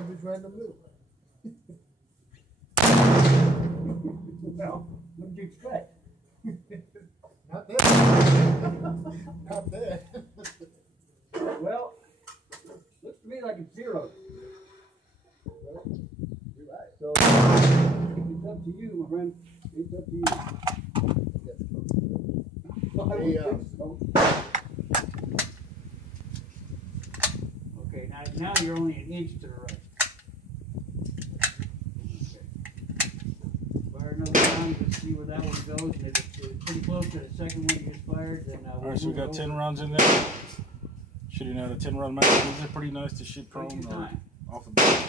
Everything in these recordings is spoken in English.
Somebody's right in the middle. Well, what did you expect? Not that. Not that. Well, looks to me like it's zero. You're right. So it's up to you, my friend. It's up to you. I would think so. Okay, now you're only an inch to the right. Okay. Fire another round, let's see where that one goes. And if it's pretty close to the second one you just fired, then we'll Alright, so we got 10 rounds in there. Shooting out a 10 round magazine. These are pretty nice to shoot prone or off the bat.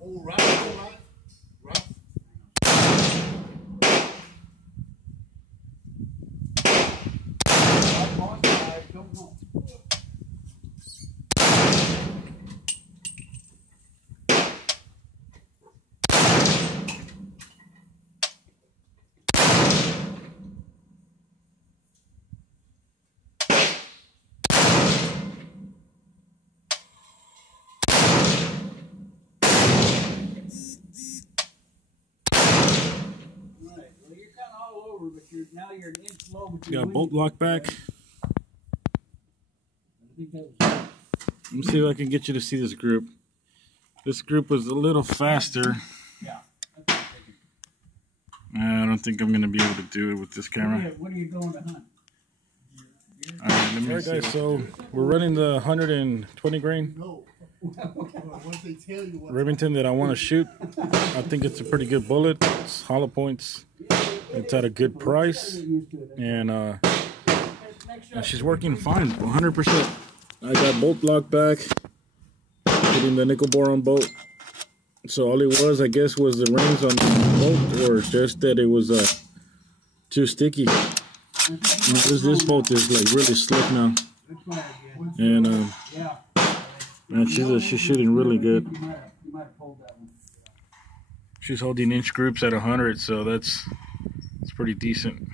Old rifle, right? Rough. I don't know. But now you're an inch low. Got a bolt lock back. Let me see if I can get you to see this group. This group was a little faster. Yeah. I don't think I'm going to be able to do it with this camera. What are you going to hunt? Alright guys, so we're running the 120 grain No. Once they tell you what Remington that I want to shoot. I think it's a pretty good bullet. It's hollow points. It's at a good price, and she's working fine, 100%. I got bolt lock back, putting the nickel boron bolt. So all it was, I guess, was the rings on the bolt, or just that it was too sticky. This bolt is like really slick now, and man, she's shooting really good. She's holding inch groups at 100, so that's pretty decent.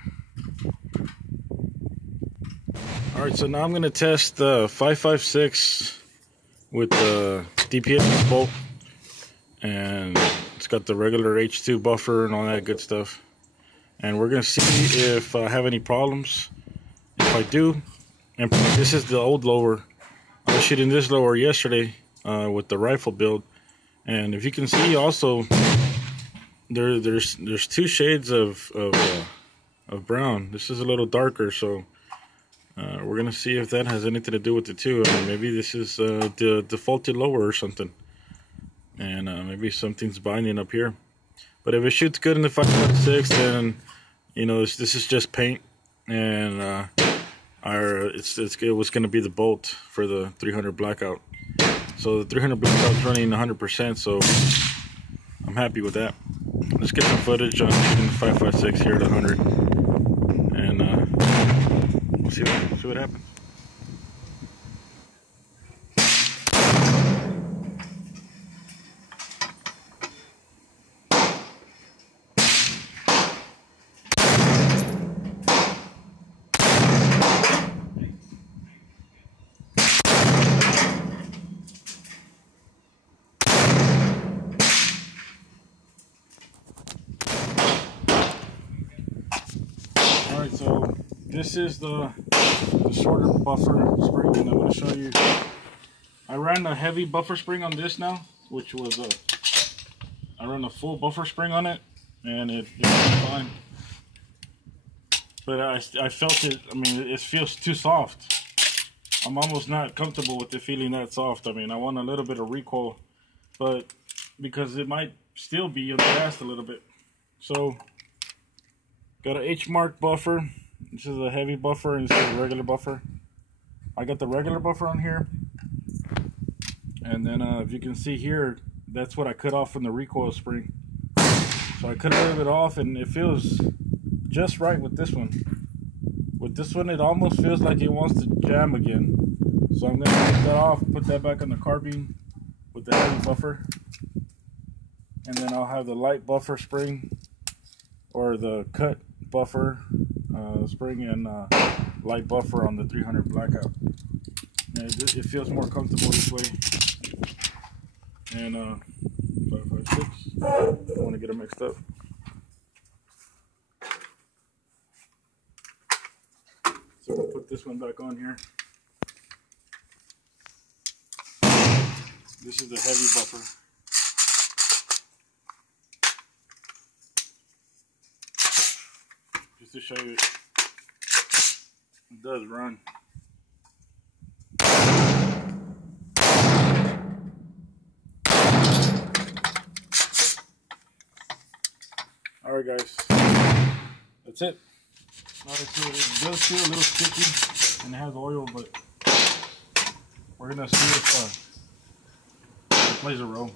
Alright, so now I'm going to test the 5.56 with the DPS bolt, and it's got the regular H2 buffer and all that good stuff, and we're going to see if I have any problems. If I do, and this is the old lower. I was shooting this lower yesterday with the rifle build, and if you can see also there's two shades of brown. This is a little darker, so we're gonna see if that has anything to do with the two. I mean, maybe this is the defaulted lower or something, and maybe something's binding up here. But if it shoots good in the 5.56, then you know this is just paint, and it was gonna be the bolt for the 300 blackout. So the 300 blackout's running 100%, so I'm happy with that. Let's get some footage on shooting the 5.56 here at 100, and we'll see what happens. Alright, so this is the shorter buffer spring, and I'm going to show you. I ran a heavy buffer spring on this now, which was I ran a full buffer spring on it, and it was fine. But I felt it, I mean, it feels too soft. I'm almost not comfortable with it feeling that soft. I mean, I want a little bit of recoil, but because it might still be on the gas a little bit. So got an H mark buffer. This is a heavy buffer, and this is a regular buffer. I got the regular buffer on here, and then if you can see here, that's what I cut off from the recoil spring. So I cut a little bit off, and it feels just right with this one. With this one, it almost feels like it wants to jam again. So I'm gonna take that off, put that back on the carbine with the heavy buffer, and then I'll have the light buffer spring or the cut buffer spring and light buffer on the 300 blackout. And it feels more comfortable this way. And 556. I don't want to get them mixed up. So we'll put this one back on here. This is the heavy buffer. Just to show you, it does run. Alright guys, that's it. Obviously it does feel a little sticky and it has oil, but we're gonna see if it plays a role.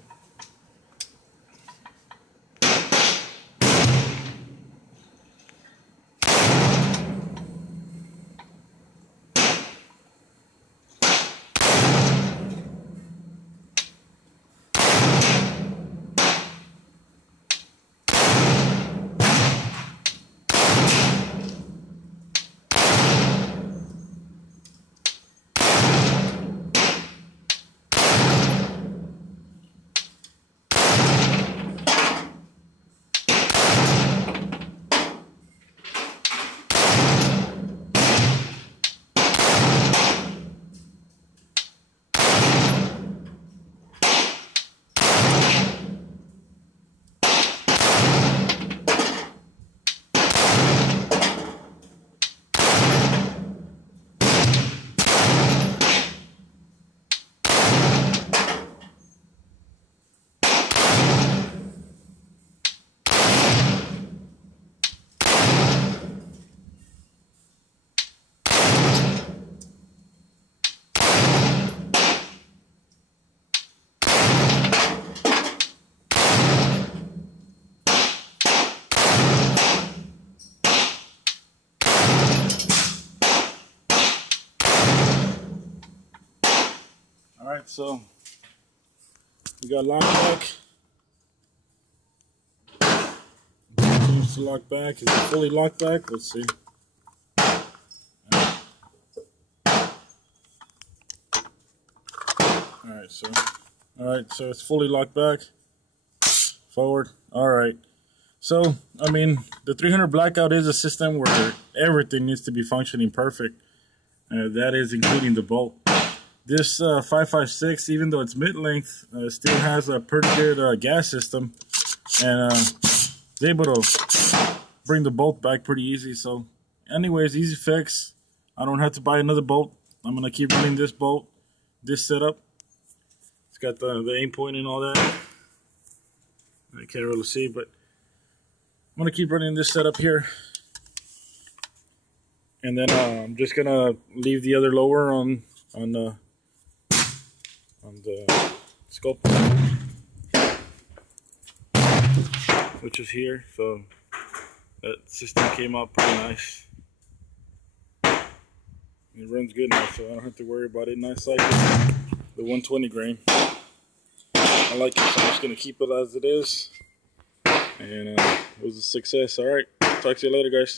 Alright, so we got lock back. Continues to lock back. Is it fully locked back? Let's see. Alright, so it's fully locked back. Forward. Alright. So, I mean, the 300 blackout is a system where everything needs to be functioning perfect. That is including the bolt. This 556, even though it's mid-length, still has a pretty good gas system, and it's able to bring the bolt back pretty easy. So anyways, easy fix. I don't have to buy another bolt. I'm going to keep running this bolt, this setup. It's got the aim point and all that. I can't really see, but I'm going to keep running this setup here. And then I'm just going to leave the other lower on the scope, which is here. So that system came out pretty nice. It runs good now, so I don't have to worry about it. Nice cycle, the 120 grain. I like it, so I'm just gonna keep it as it is. And it was a success. All right, talk to you later, guys.